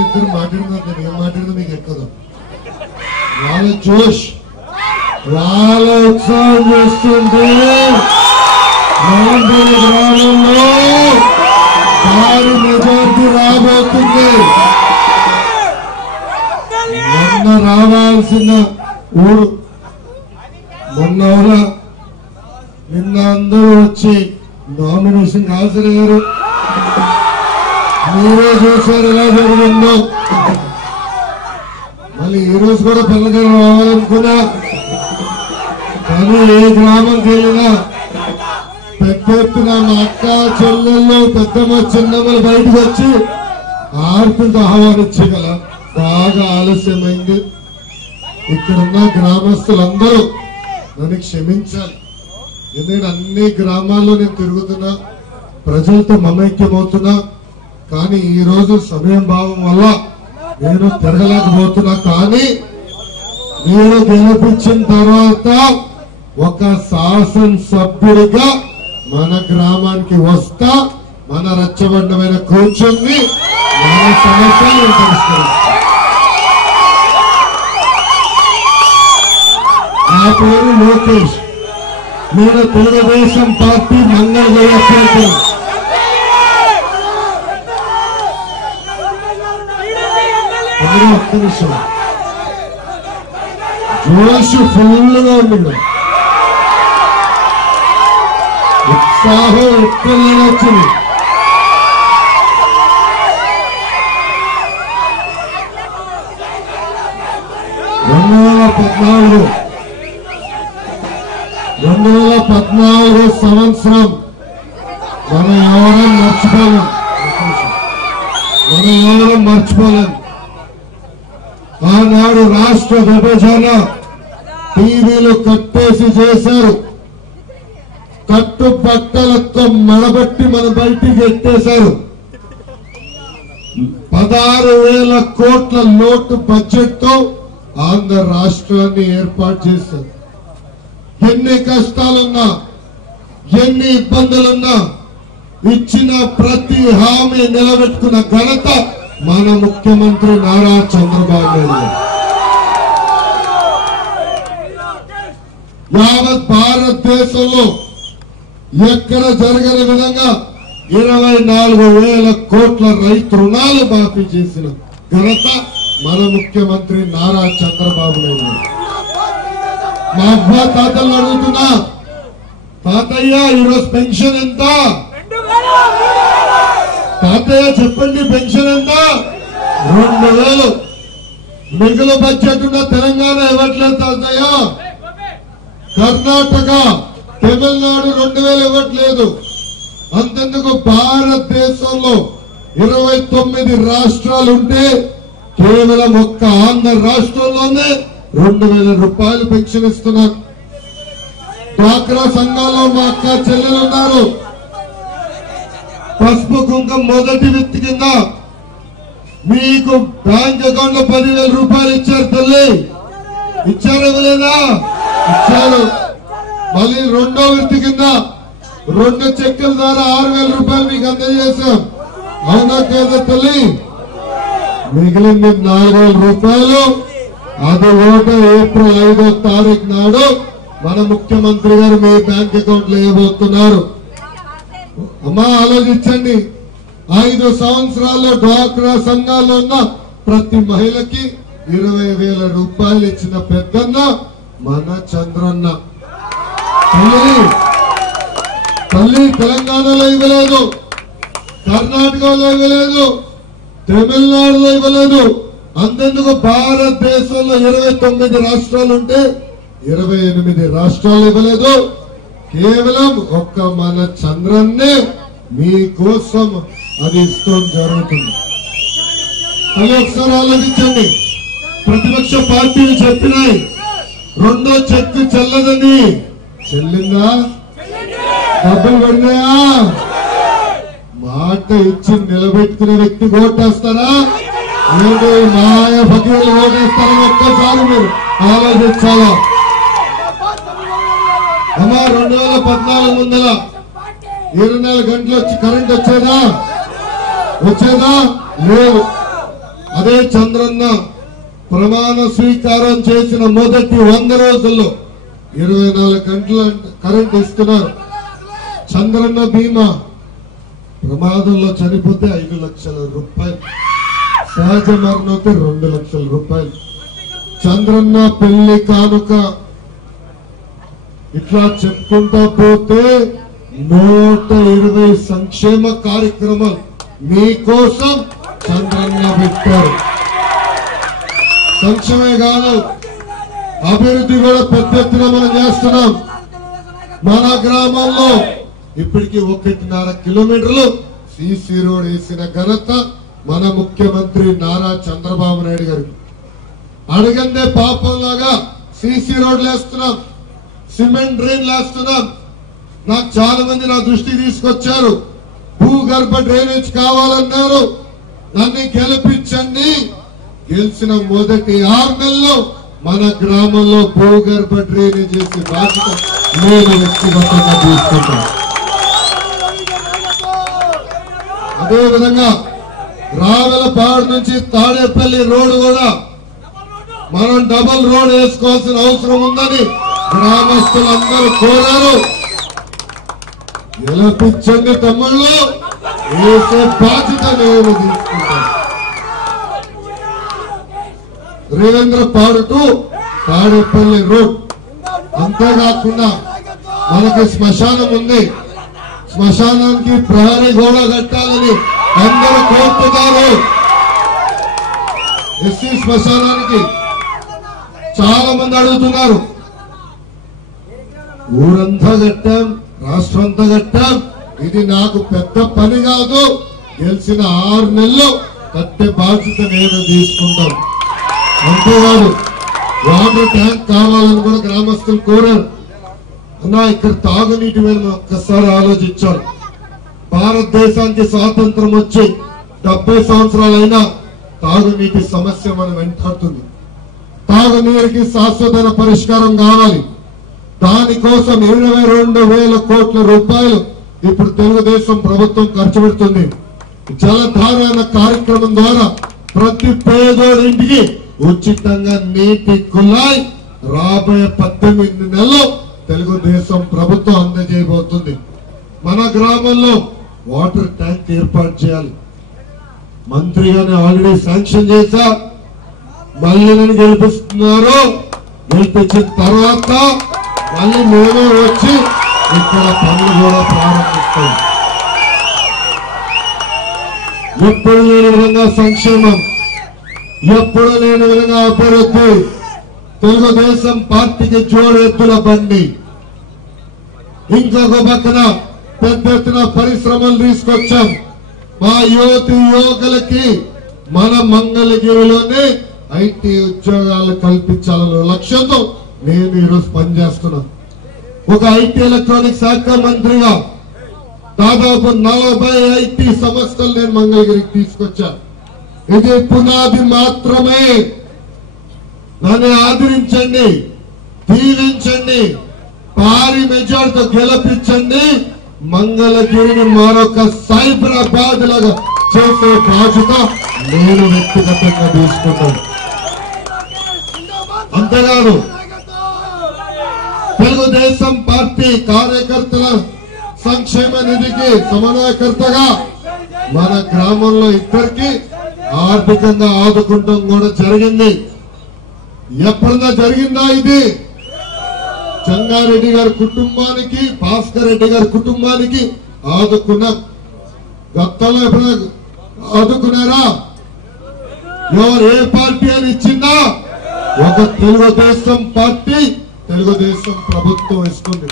వాళ్ళిద్దరు మాట్లాడుతున్నారు, నేను ఏం మాట్లాడినా మీకు ఎక్కదు. వాళ్ళ జోష్, వాళ్ళ ఉత్సాహం చేస్తుంటే గ్రామంలో భారీ మెజార్టీ రాబోతుంది. మొన్న రావాల్సిన ఊరు మొన్న నిన్న అందరూ వచ్చి నామినేషన్ హాజరయ్యారు. మీరే చూశారు ఎలా జరిగిందో. మళ్ళీ ఈ రోజు కూడా పిల్లగా రావాలనుకున్నా, కానీ ఏ గ్రామంకి వెళ్ళినా పెద్ద ఎత్తున మా అక్క చెల్లెళ్ళు పెద్దమ్మ చిన్నమ్మలు బయటకు వచ్చి ఆర్పులతో ఆహ్వానించగల బాగా ఆలస్యమైంది. ఇక్కడున్న గ్రామస్తులందరూ నన్ను క్షమించాలి. ఎందుకంటే అన్ని గ్రామాల్లో నేను తిరుగుతున్నా, ప్రజలతో మమైక్యమవుతున్నా. కానీ ఈ రోజు సమయం భావం వల్ల నేను తిరగలేకపోతున్నా. కానీ నేను గెలిపించిన తర్వాత ఒక శాసనసభ్యుడిగా మన గ్రామానికి వస్తా, మన రచ్చబండమైన కూర్చొని మన సమస్యలు పరిష్కరిస్తా. నా పేరు లోకేష్, నేను తెలుగుదేశం పార్టీ మంగళగిరి అభ్యర్థి. ఒక్క నిమిషం, జోష్ ఫుల్గా ఉంది, ఉత్సాహం ఎక్కువ వచ్చింది. (2014) సంవత్సరం మనం ఎవరం మర్చిపోలేం. ఆనాడు రాష్ట్ర విభజన టీవీలు కట్టేసి చేశారు. కట్టుబట్టలతో మడబట్టి మన బయటికి ఎత్తేశారు. 16,000 కోట్ల లోటు బడ్జెట్ తో ఆంధ్ర రాష్ట్రాన్ని ఏర్పాటు చేశారు. ఎన్ని కష్టాలున్నా, ఎన్ని ఇబ్బందులున్నా ఇచ్చిన ప్రతి హామీ నిలబెట్టుకున్న ఘనత మన ముఖ్యమంత్రి నారా చంద్రబాబు నాయుడు. యావత్ భారతదేశంలో ఎక్కడ జరగని విధంగా 24,000 కోట్ల రైతు రుణాలు మాఫీ చేసిన ఘనత మన ముఖ్యమంత్రి నారా చంద్రబాబు నాయుడు. మా అవ్వ తాతలు అడుగుతున్నా, తాతయ్య ఈరోజు పెన్షన్ ఎంత? తాతయ్య చెప్పండి, పెన్షన్ ఎంత? 2,000. మిగులు బడ్జెట్ ఉన్న తెలంగాణ ఇవ్వట్లేదు తాతయ్య. కర్ణాటక, తమిళనాడు 2,000 ఇవ్వట్లేదు. అంతెందుకు భారతదేశంలో 29 రాష్ట్రాలుంటే కేవలం ఒక్క ఆంధ్ర రాష్ట్రంలోనే 2,000 రూపాయలు పెన్షన్ ఇస్తున్నారు. డ్వాక్రా సంఘాల్లో మా అక్క చెల్లెలు ఉన్నారు. పసుపు కుంకుమ మొదటి విత్తి కింద మీకు బ్యాంక్ అకౌంట్ లో 10,000 రూపాయలు ఇచ్చారు. తల్లి ఇచ్చారు, ఇవ్వలేదా? ఇచ్చారు. మళ్ళీ రెండో విత్తి కింద 2 చెక్కుల ద్వారా 6,000 రూపాయలు మీకు అందజేశాం. అవునా కదా తల్లి? మిగిలింది 4,000 రూపాయలు. అది ఏప్రిల్ 5వ తారీఖు నాడు మన ముఖ్యమంత్రి గారు మీ బ్యాంక్ అకౌంట్ లో వేయబోతున్నారు. అమ్మా ఆలోచించండి, 5 సంవత్సరాల్లో డ్వాక్రా సంఘాల్లో ఉన్న ప్రతి మహిళకి 20,000 రూపాయలు ఇచ్చిన పెద్దన్న మన చంద్రన్న. తల్లి తెలంగాణలో ఇవ్వలేదు, కర్ణాటకలో ఇవ్వలేదు, తమిళనాడులో ఇవ్వలేదు. అంతెందుకు భారతదేశంలో 29 రాష్ట్రాలుంటే 28 రాష్ట్రాలు ఇవ్వలేదు. కేవలం ఒక్క మన చంద్రన్నే మీకోసం అది ఇష్టం జరుగుతుంది. అది ఒకసారి ఆలోచించండి. ప్రతిపక్ష పార్టీలు చెప్పినాయి రెండో చెక్కు చెల్లదని. చెల్లిందా? డబ్బులు పడినాయా? మాట ఇచ్చి నిలబెట్టుకునే వ్యక్తి ఓటేస్తారా? ఏంటి మాయ ఫకీర్లు ఓటేస్తారా? ఒక్కసారి మీరు ఆలోచించాలా? అమ్మా 2014 ముందల 24 గంటలు వచ్చి కరెంట్ వచ్చేదా? లేదు. అదే చంద్రన్న ప్రమాణ స్వీకారం చేసిన మొదటి 100 రోజుల్లో 24 గంటల కరెంట్ ఇస్తున్నారు. చంద్రన్న బీమా ప్రమాదంలో చనిపోతే 5 లక్షల రూపాయలు, సహజ మరణమైతే 2 లక్షల రూపాయలు. చంద్రన్న పెళ్లి కానుక ఇట్లా చెప్పుకుంటా పోతే 120 సంక్షేమ కార్యక్రమాలు మీకోసం చంద్రన్న పెట్టారు. సంక్షేమే కాదు, అభివృద్ధి కూడా పెద్ద ఎత్తున మనం చేస్తున్నాం. మన గ్రామంలో ఇప్పటికీ 1.5 కిలోమీటర్లు సిసి రోడ్ వేసిన ఘనత మన ముఖ్యమంత్రి నారా చంద్రబాబు నాయుడు గారికి. అడిగందే పాపంలాగా సిసి రోడ్లు వేస్తున్నాం, సిమెంట్ డ్రైన్లు వేస్తున్నాం. నాకు చాలా మంది నా దృష్టికి తీసుకొచ్చారు, భూగర్భ డ్రైనేజ్ కావాలన్నారు. నన్ను గెలిపించండి. గెలిచిన మొదటి 6 నెలల్లో మన గ్రామంలో భూగర్భ డ్రైనేజ్ చేసే బాధ్యత నేను వ్యక్తిగతంగా తీసుకుంటాను. అదేవిధంగా రావెలపాడు నుంచి తాడేపల్లి రోడ్డు కూడా మనం డబుల్ రోడ్ వేసుకోవాల్సిన అవసరం ఉందని గ్రామస్తులందరూ కోరారు. గెలిపించండి తమ్ముళ్ళు, వేసే బాధ్యత నేను తీసుకుంటాను. రేవేంద్రపాడు టు తాడేపల్లి రోడ్, అంతేకాకుండా మనకి శ్మశానం ఉంది. శ్మశానానికి ప్రహరీ గోడ కట్టాలని అందరూ కోరుతున్నారు. ఎస్సీ శ్మశానానికి చాలా మంది అడుగుతున్నారు. ఊరంతా కట్టాం, రాష్ట్రం అంతా కట్టాం. ఇది నాకు పెద్ద పని కాదు. గెలిచిన 6 నెలలు కట్టే బాధ్యత నేను తీసుకుంటాను. అంతేకాదు వాటర్ ట్యాంక్ కావాలని కూడా గ్రామస్తులు కోరారు. అన్నా ఇక్కడ తాగునీటి మీద ఒక్కసారి ఆలోచించాలి. భారతదేశానికి స్వాతంత్రం వచ్చి 70 సంవత్సరాలైనా తాగునీటి సమస్య మనం వెంటాడుతుంది. తాగునీరుకి శాశ్వత పరిష్కారం కావాలి. దానికోసం 22,000 కోట్ల రూపాయలు ఇప్పుడు తెలుగుదేశం ప్రభుత్వం ఖర్చు పెడుతుంది. జలధార అనే కార్యక్రమం ద్వారా ప్రతి పేదోడింటికి ఉచితంగా నీటి కుళాయి రాబోయే 18 నెలల్లో తెలుగుదేశం ప్రభుత్వం అందజేయబోతుంది. మన గ్రామంలో వాటర్ ట్యాంక్ ఏర్పాటు చేయాలి. మంత్రిగానే ఆల్రెడీ శాంక్షన్ చేశా. మళ్ళీ నేను గెలిపిస్తున్నారు. గెలిపించిన తర్వాత మళ్ళీ మేమే వచ్చి ఇక్కడ పనులు కూడా ప్రారంభిస్తాం. ఎప్పుడు లేని విధంగా సంక్షేమం, ఎప్పుడు లేని విధంగా అభివృద్ధి. తెలుగుదేశం పార్టీకి జోడెత్తుల బండి. ఇంకొక పక్కన పెద్ద ఎత్తున పరిశ్రమలు తీసుకొచ్చాం. మా యువతి యువకులకి మన మంగళగిరిలోనే ఐటీ ఉద్యోగాలు కల్పించాలనే లక్ష్యంతో నేను ఈరోజు పనిచేస్తున్నా. ఒక ఐటీ ఎలక్ట్రానిక్ శాఖ మంత్రిగా దాదాపు 40 ఐటీ సంస్థలు నేను మంగళగిరికి తీసుకొచ్చా. ఇది పునాది మాత్రమే. నన్ను ఆదరించండి, దీవించండి, భారీ మెజార్టీతో గెలిపించండి. మంగళగిరిని మరొక సైబరాబాద్ లాగా చేసే బాధ్యత నేను వ్యక్తిగతంగా తీసుకున్నాను. అంతేకాదు తెలుగుదేశం పార్టీ కార్యకర్తల సంక్షేమ నిధికి సమన్వయకర్తగా మన గ్రామంలో ఇద్దరికి ఆర్థికంగా ఆదుకుంటాం కూడా జరిగింది. ఎప్పుడన్నా జరిగిందా ఇది? చెంగారెడ్డి గారి కుటుంబానికి, భాస్కర్ రెడ్డి గారి కుటుంబానికి ఆదుకున్నాం. గతంలో ఎప్పుడైనా ఆదుకున్నారా? ఎవరు ఏ పార్టీ అని ఇచ్చిందా? ఒక తెలుగుదేశం పార్టీ, తెలుగుదేశం ప్రభుత్వం ఇస్తుంది.